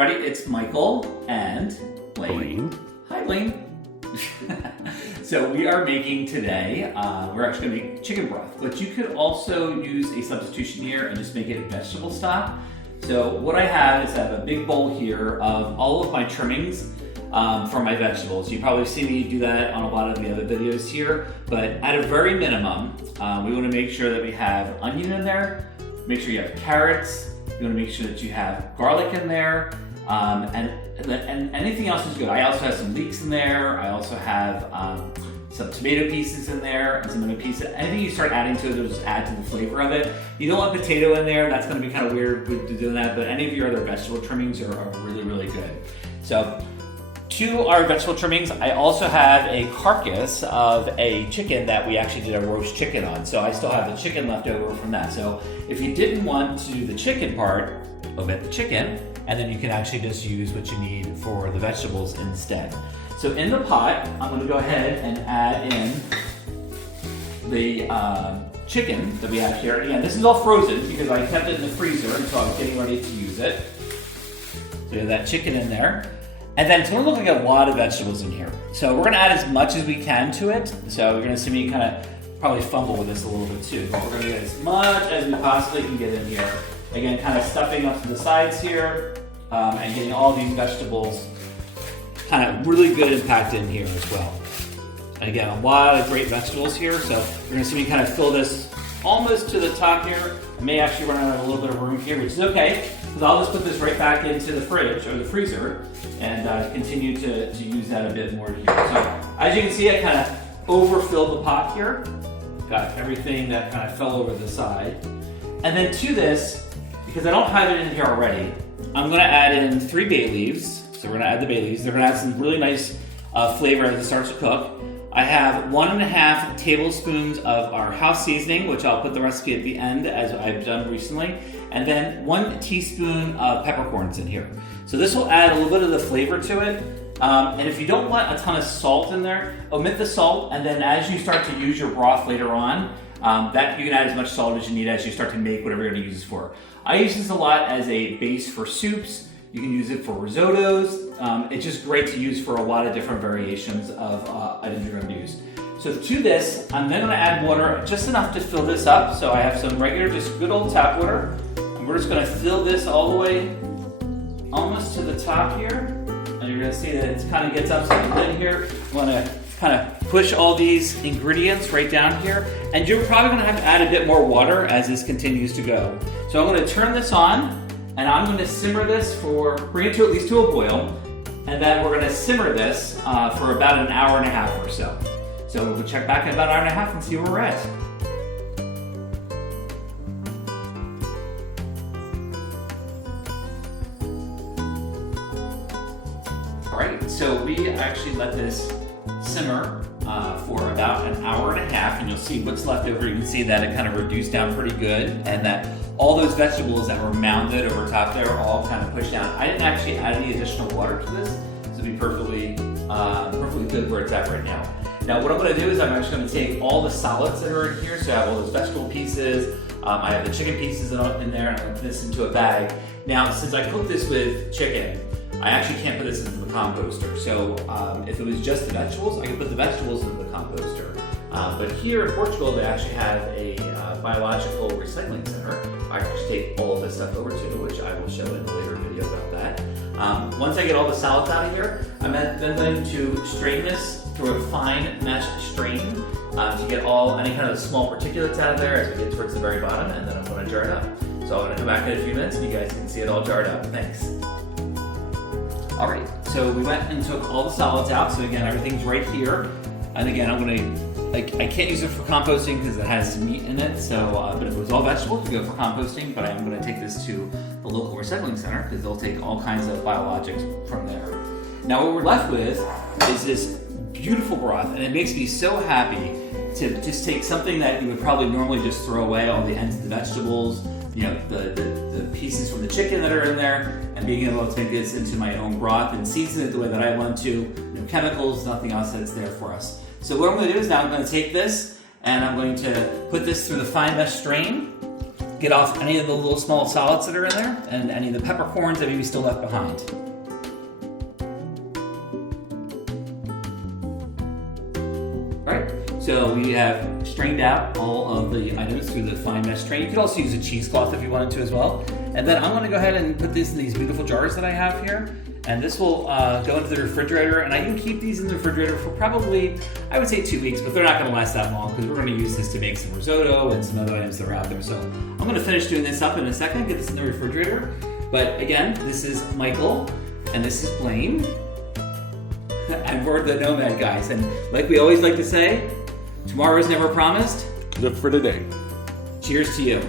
everybody, it's Michael and Blaine. Hi, Blaine. So we are making today, we're actually going to make chicken broth, but you could also use a substitution here and just make it a vegetable stock. So what I have is I have a big bowl here of all of my trimmings from my vegetables. You probably see me do that on a lot of the other videos here, but at a very minimum, we want to make sure that we have onion in there, make sure you have carrots, you want to make sure that you have garlic in there, and anything else is good. I also have some leeks in there. I also have some tomato pieces in there and some other pieces. Anything you start adding to it, it'll just add to the flavor of it. You don't want potato in there. That's going to be kind of weird with doing that, but any of your other vegetable trimmings are really, really good. So to our vegetable trimmings, I also have a carcass of a chicken that we actually did a roast chicken on. So I still have the chicken left over from that. So if you didn't want to do the chicken part, omit the chicken, and then you can actually just use what you need for the vegetables instead. So in the pot, I'm going to go ahead and add in the chicken that we have here. Again, this is all frozen because I kept it in the freezer until I was getting ready to use it. So you have that chicken in there. And then it's going to look like a lot of vegetables in here. So we're going to add as much as we can to it. So you're going to see me kind of probably fumble with this a little bit too. But we're going to get as much as we possibly can get in here. Again, kind of stuffing up to the sides here and getting all these vegetables kind of really good impact in here as well. And again, a lot of great vegetables here. So you're going to see me kind of fill this almost to the top here. I may actually run out of a little bit of room here, which is okay, because I'll just put this right back into the fridge or the freezer and continue to use that a bit more here. So as you can see, I kind of overfilled the pot here. Got everything that kind of fell over the side. And then to this, because I don't have it in here already, I'm going to add in 3 bay leaves. So we're going to add the bay leaves. They're going to add some really nice flavor as it starts to cook. I have 1.5 tablespoons of our house seasoning, which I'll put the recipe at the end as I've done recently. And then 1 teaspoon of peppercorns in here. So this will add a little bit of the flavor to it. And if you don't want a ton of salt in there, omit the salt. And then as you start to use your broth later on, that you can add as much salt as you need as you start to make whatever you're going to use this for. I use this a lot as a base for soups. You can use it for risottos. It's just great to use for a lot of different variations of items you're going to use. So to this, I'm then going to add water, just enough to fill this up. So I have some regular, just good old tap water. And we're just going to fill this all the way almost to the top here. And you're going to see that it kind of gets up to the lid here. You want to kind of push all these ingredients right down here. And you're probably going to have to add a bit more water as this continues to go. So I'm going to turn this on. And I'm going to simmer this bring it to at least to a boil, and then we're going to simmer this for about 1.5 hours or so. So we'll check back in about 1.5 hours and see where we're at. All right, so we actually let this simmer for about 1.5 hours, and you'll see what's left over. You can see that it kind of reduced down pretty good, and that all those vegetables that were mounded over top there are all kind of pushed down. I didn't actually add any additional water to this, so it'll be perfectly good where it's at right now. Now what I'm going to do is I'm actually going to take all the solids that are in here, so I have all those vegetable pieces, I have the chicken pieces in there, and I'm going to put this into a bag. Now since I cooked this with chicken, I actually can't put this into the composter. So if it was just the vegetables, I could put the vegetables into the composter. But here in Portugal, they actually have a biological recycling center. I actually take all of this stuff over to, which I will show in a later video about that. Once I get all the solids out of here, I'm then going to strain this through a fine mesh strain to get any kind of small particulates out of there as we get towards the very bottom, and then I'm going to jar it up. So I'm going to come back in a few minutes and you guys can see it all jarred up. Thanks. All right, so we went and took all the solids out. So again, everything's right here. And again, I can't use it for composting because it has meat in it. So, but if it was all vegetables, we go for composting. But I'm going to take this to the local recycling center because they'll take all kinds of biologics from there. Now, what we're left with is this beautiful broth, and it makes me so happy to just take something that you would probably normally just throw away, all the ends of the vegetables, you know, the pieces from the chicken that are in there, and being able to make this into my own broth and season it the way that I want to. No chemicals, nothing else that's there for us. So what I'm going to do is now I'm going to take this and I'm going to put this through the fine mesh strain, get off any of the little small solids that are in there and any of the peppercorns that maybe still left behind. Alright, so we have strained out all of the items through the fine mesh strain. You could also use a cheesecloth if you wanted to as well. And then I'm going to go ahead and put this in these beautiful jars that I have here. And this will go into the refrigerator, and I can keep these in the refrigerator for probably, I would say 2 weeks, but they're not going to last that long because we're going to use this to make some risotto and some other items that are out there. So I'm going to finish doing this up in a second, get this in the refrigerator. But again, this is Michael, and this is Blaine, and we're the Nomad Guys. And like we always like to say, tomorrow is never promised. Live for today. Cheers to you.